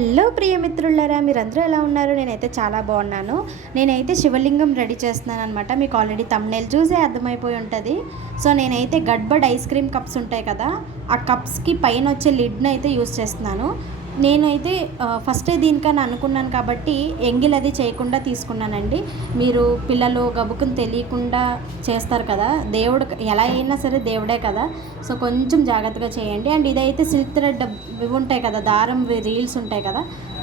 Hello ప్రియమిత్రులారా మీరందరూ ఎలా ఉన్నారు? నేనైతే చాలా బాగున్నాను. నేనైతే శివలింగం రెడీ చేస్తున్నాను అనమాట మీకు ఆల్రెడీ తమ్నేల్ చూసే అర్థమైపోయి ఉంటుంది. సో నేనైతే గడ్బడ్ ఐస్ క్రీమ్ కప్స్ ఉంటాయి కదా ఆ కప్స్కి పైన వచ్చే లిడ్ని అయితే యూస్ చేస్తున్నాను. నేనైతే ఫస్టే దీనికని అనుకున్నాను కాబట్టి ఎంగిల్ అది చేయకుండా తీసుకున్నానండి. మీరు పిల్లలు గబుకుని తెలియకుండా చేస్తారు కదా దేవుడు ఎలా అయినా సరే దేవుడే కదా. సో కొంచెం జాగ్రత్తగా చేయండి. అండ్ ఇదైతే సిల్క్ థ్రెడ్ ఇవి ఉంటాయి కదా దారం రీల్స్ ఉంటాయి కదా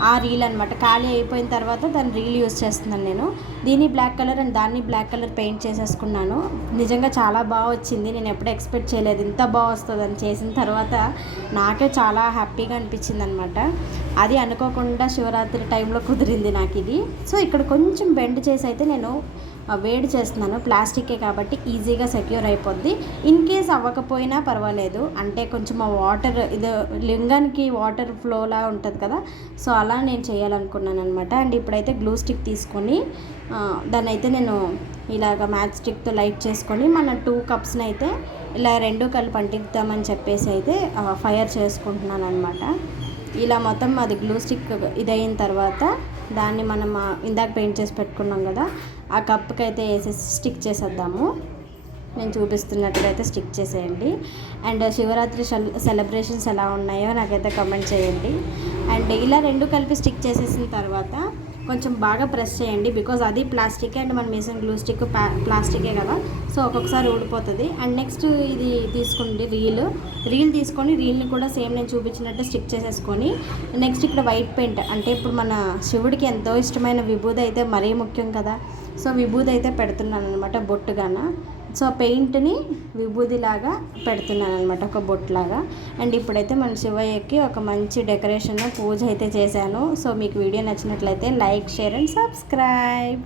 ఆ రీల్ అనమాట ఖాళీ అయిపోయిన తర్వాత దాని రీల్ యూస్ చేస్తున్నాను నేను. దీన్ని బ్లాక్ కలర్ అండ్ దాన్ని బ్లాక్ కలర్ పెయింట్ చేసేసుకున్నాను. నిజంగా చాలా బాగా వచ్చింది. నేను ఎప్పుడు ఎక్స్పెక్ట్ చేయలేదు. ఇంత బాగా వస్తుందని చేసిన తర్వాత నాకే చాలా హ్యాపీగా అనిపించింది అనమాట అది అనుకోకుండా శివరాత్రి టైంలో కుదిరింది నాకు ఇది. సో ఇక్కడ కొంచెం బెండ్ చేసి అయితే నేను వేడి చేస్తున్నాను. ప్లాస్టికే కాబట్టి ఈజీగా సెక్యూర్ అయిపోద్ది. ఇన్ కేస్ అవ్వకపోయినా పర్వాలేదు. అంటే కొంచెం ఆ వాటర్ ఇది లింగానికి వాటర్ ఫ్లోలా ఉంటుంది కదా. సో అలా నేను చేయాలనుకున్నాను అనమాట అండ్ ఇప్పుడైతే గ్లూ స్టిక్ తీసుకొని దాన్ని అయితే నేను ఇలాగ మ్యాచ్ స్టిక్తో లైట్ చేసుకొని మన టూ కప్స్ని అయితే ఇలా రెండు కలిపి అంటిద్దామని చెప్పేసి అయితే ఫైర్ చేసుకుంటున్నాను అనమాట ఇలా మొత్తం అది గ్లూ స్టిక్ ఇదైన తర్వాత దాన్ని మనం ఇందాక పెయింట్ చేసి పెట్టుకున్నాం కదా ఆ కప్కి అయితే వేసేసి స్టిక్ చేసేద్దాము. నేను చూపిస్తున్నట్టుగా స్టిక్ చేసేయండి. అండ్ శివరాత్రి సెల్ సెలబ్రేషన్స్ ఎలా ఉన్నాయో నాకైతే కమెంట్ చేయండి. అండ్ ఇలా రెండు కలిపి స్టిక్ చేసేసిన తర్వాత కొంచెం బాగా ప్రెస్ చేయండి బికాజ్ అది ప్లాస్టిక్ అండ్ మనం వేసిన గ్లూ స్టిక్ ప్లాస్టికే కదా. సో ఒక్కొక్కసారి ఊడిపోతుంది. అండ్ నెక్స్ట్ ఇది తీసుకోండి రీల్. రీల్ తీసుకొని రీల్ని కూడా సేమ్ నేను చూపించినట్టు స్టిక్ చేసేసుకొని నెక్స్ట్ ఇక్కడ వైట్ పెయింట్. అంటే ఇప్పుడు మన శివుడికి ఎంతో ఇష్టమైన విభూది అయితే మరీ ముఖ్యం కదా. సో విభూది అయితే పెడుతున్నాను అనమాట బొట్టుగాన. సో పెయింట్ని విభూదిలాగా పెడుతున్నాను అనమాట ఒక బొట్లాగా అండ్ ఇప్పుడైతే మన శివయ్యకి ఒక మంచి డెకరేషన్ పూజ అయితే చేశాను. సో మీకు వీడియో నచ్చినట్లయితే లైక్ షేర్ అండ్ సబ్స్క్రైబ్.